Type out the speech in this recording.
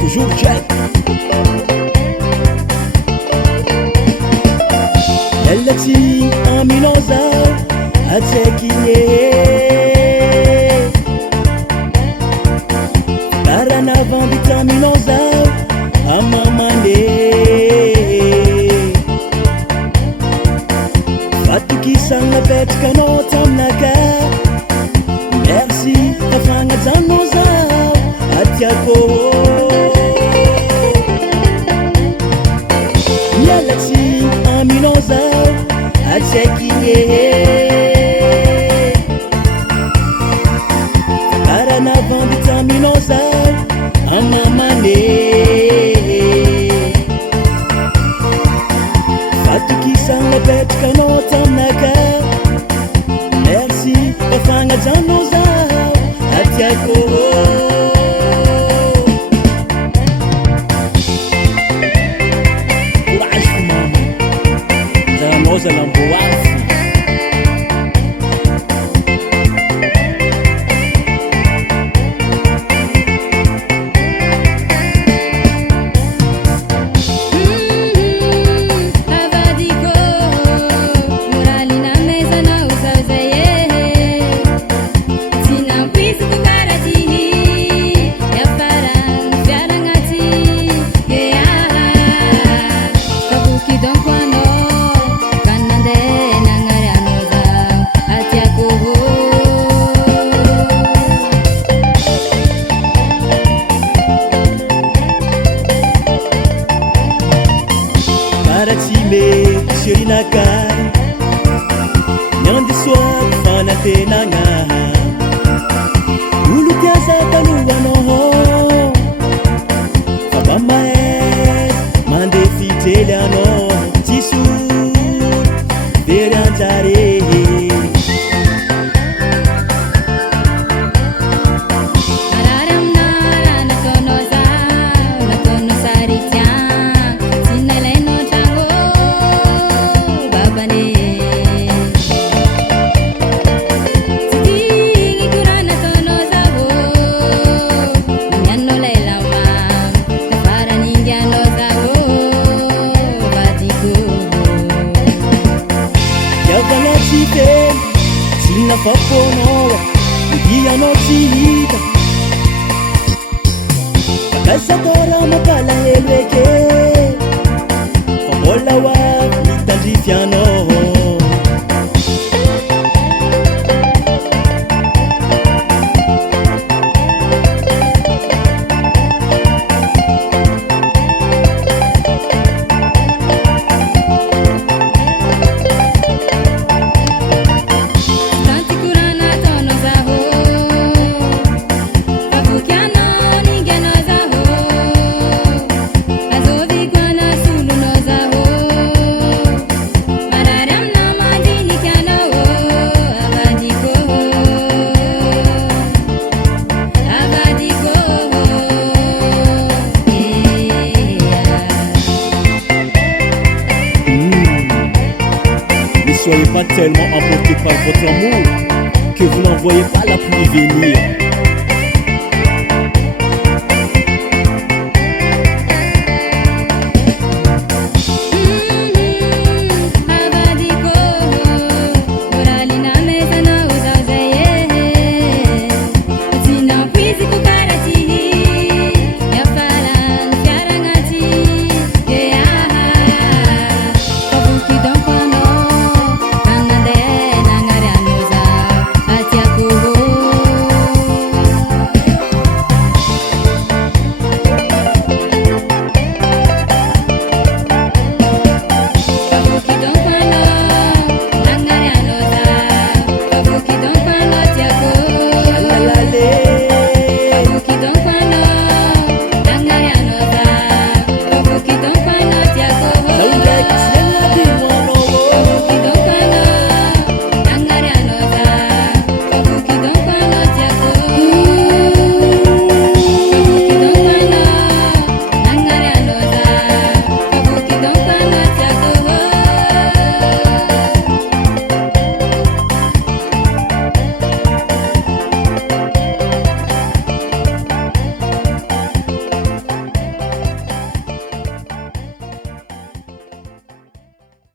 Toujours Djet. Yalati aminoza atsekiye Karana van vitaminoza amamane Fatukisana petkano tamnaka Merci tafanga zanoza atiako Yalati aminoza atsekiye Karana van vitaminoza amamane Fatukisana petkano tamnaka Merci tafanga zanoza atiako Noza lamboazi Avadiko morali na meza na usazaye Sina kwizi kukaratihi Yafara mfiara ngati Kabuki donkwano Karatime shirinaka Nyandi swab fana tenanga Ulu tiaza taluwa noho Kabama mande fiteliano Tisu veriantare Sina faponoa, dia no chita Kasa kora makala helweke Famola wa mitandifiano Ne soyez pas tellement emportés par votre amour que vous n'en voyez pas la pluie venir.